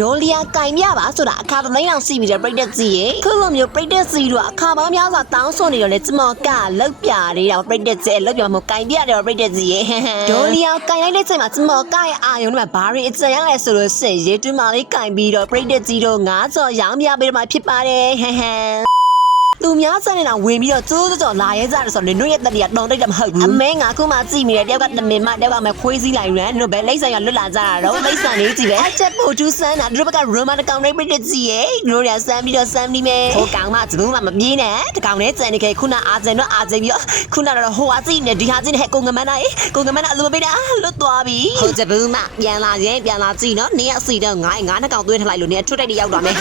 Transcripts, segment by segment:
ဒေါ်လီယာကင်ပြပါဆိုတာအခါသမီးအောင်စီပြီးတော့ပြိတက်စီရေခုလိုမျိုးပြိတက်စီတို့အခါပေါင်းများစွာတောင်းဆိုနေတော့လေကျမကလောက်ပြလေးတော့ပြိတက်စီလောက်ပြမကင်ပြတယ်ပြိတက်စီရေဒေါ်လီယာကင်လိုက်တဲ့ချိန်မှာကျမကရဲ့အာယုံနဲ့ဘာတွေအကျရလဲဆိုလို့စင်ရေတူမလေးကင်ပြီးတော့ပြိတက်စီတို့ငါးစော်ရောင်းပြပေးတော့မှဖြစ်ပါတယ်ဟန်သူများစနေတာဝင်ပြီးတော့ကျိုးကြော်လာရဲကြတယ်ဆိုတော့နင်တို့ရဲ့တက်တွေကတောင်းတိတ်တယ်မဟုတ်ဘူးအမဲငါခုမှကြည့်မိတယ်တယောက်ကတမင်မတယောက်ကမခွေးစည်းလိုက်ရန်တို့ပဲလိမ့်ဆိုင်ရလွတ်လာကြတာတော့လိမ့်ဆန်လေးကြည့်ပဲအချက်ပို့တူဆန်းတာတို့ဘက်ကရိုမန်တကောင်လေးပြည့်ကြည့်ရဲ့တို့ရဆန်းပြီးတော့ဆန်းပြီးမယ်ဟိုကောင်မကျဘူးမှမပြေးနဲ့တကောင်နဲ့ကြံနေခဲ့ခုနအာဇင်တော့အာဇင်ပြီးတော့ခုနတော့ဟိုဟာကြည့်နေဒီဟာကြည့်နေဟဲ့ကိုငမန်းနိုင်ကိုငမန်းအလိုပေးတာလွတ်သွားပြီဟိုကျဘူးမှပြန်လာရင်ပြန်လာကြည့်နော်နေရစီတော့ငါးနှကောင်သွေးထလိုက်လို့နေထွတ်တိုက်တရောက်သွားမယ်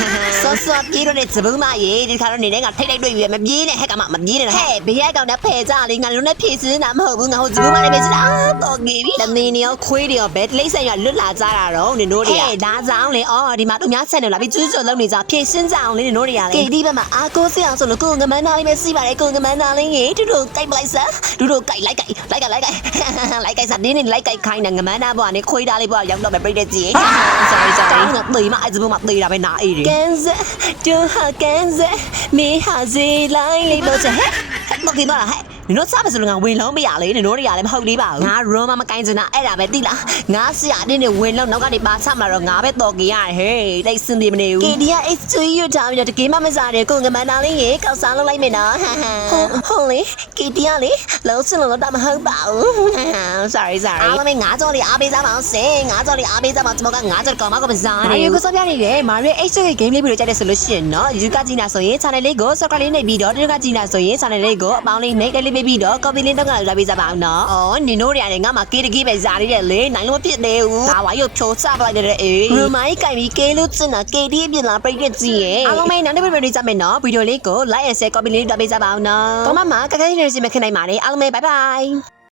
ဆော့ဆော့ပြေးတော့နေကျဘူးမှရေဒီခါတော့နေနဲ့ငါထိတ်တိုက်တွေ့ပြီမပြေးနဲ့ဟဲ့ကမပြေးနေတာဟဲ့ဘေးရဲ့ကောင်နဲ့ဖယ်ကြလေငါတို့နဲ့ဖြည့်စင်းတာမဟုတ်ဘူးငါဟိုကျဘူးမှလည်းပဲစတာတော့ကြီးပြီတမင်းနေရောခွေးတွေရောဘယ်လိမ့်ဆိုင်ရလွတ်လာကြတာတော့နင်တို့တွေကဟဲ့ဒါကြောင့်လေအော်ဒီမှာတို့များဆက်နေလာပြီးကျူးကျော်လုံးနေကြဖြည့်စင်းကြအောင်လေနင်တို့တွေကလေကေဒီဘက်မှာအာကိုစအောင်ဆိုလို့ကိုငမန်းသားလေးပဲစီးပါတယ်ကိုငမန်းသားလေးကြီးတို့ကြိုက်ပလိုက်စမ်းတို့ကြိုက်လိုက်စားတင်းနေလိုက်ကြိုက်ခိုင်းနေငမန်းသားဘွားနေခွေးသားလေးဘွားရောက်တော့ပဲပြိတ်တဲ့ကြီး sorry ငါတေးမအဲ့ကျဘူးမသေးတာပဲနာအေးတယ်ကန်ဇက်တူဟာကန်ဇက်မေဟာဇီလိုက်လေးလို့ချက်ဟဲ့မကိမလားဟဲ့နင်တို့စားပါစလို့ငါဝင်လုံးမရလေနင်တို့တွေကလည်းမဟုတ်သေးပါဘူးငါရောမကိုင်းစနာအဲ့ဒါပဲသိလားငါဆရာတင်းနေဝင်လုံးနောက်ကနေပါချမှာတော့ငါပဲတော်ကြရဟဲ့တိတ်စင်ပြေမနေဘူးကေဒီယာ H2 ယူထားပြီးတော့တကယ်မှမစားတယ်ကိုငမန်းသားလေးရေကောက်စားလုပ်လိုက်မယ်နော်ဟုတ်လေကေဒီယာလေလုံးစလုံးတော့မဟုတ်ပါဘူး sorry အားလုံးငါကြော်လေးအားပေးစားပါအောင်စင်ငါကြော်လေးအားပေးစားပါကျွန်တော်ကငါကြော်ကောင်မကမစားနေဘူးကိုစောပြနေတယ်မာရီ H2 ရဲ့ game လေးပြီးတော့ကြိုက်တယ်ဆိုလို့ရှိရင်နော်ယူကကြည့်နာဆိုရင် channel လေးကို subscribe လေးနှိပ်ပြီးတော့တကကြည့်နာဆိုရင် channel လေးကိုအပေါင်းလေးနှိပ်လေးပြီးတော့ copy လေးတော့ကလာပေးစားပါအောင်နော်အော်နင်တို့တွေကလည်းငါမှကေတကြီးပဲဇာလေးတဲ့လေနိုင်လို့မဖြစ်သေးဘူးဒါဝါရုပ်ဖြိုးချပလိုက်တဲ့အေးရမိုင်းကင်ပြီးကေလို့စင်တာကေဒီပြင်လာပြိတ်ကြည့်ရဲ့အားလုံးပဲနောက်တစ်ပတ်ပြန်ကြမယ်နော်ဗီဒီယိုလေးကို like and share copy လေးတော့ပေးစားပါအောင်နော်ကောမမကကလေးနေစီမခင်နိုင်ပါနဲ့အားလုံးပဲ bye bye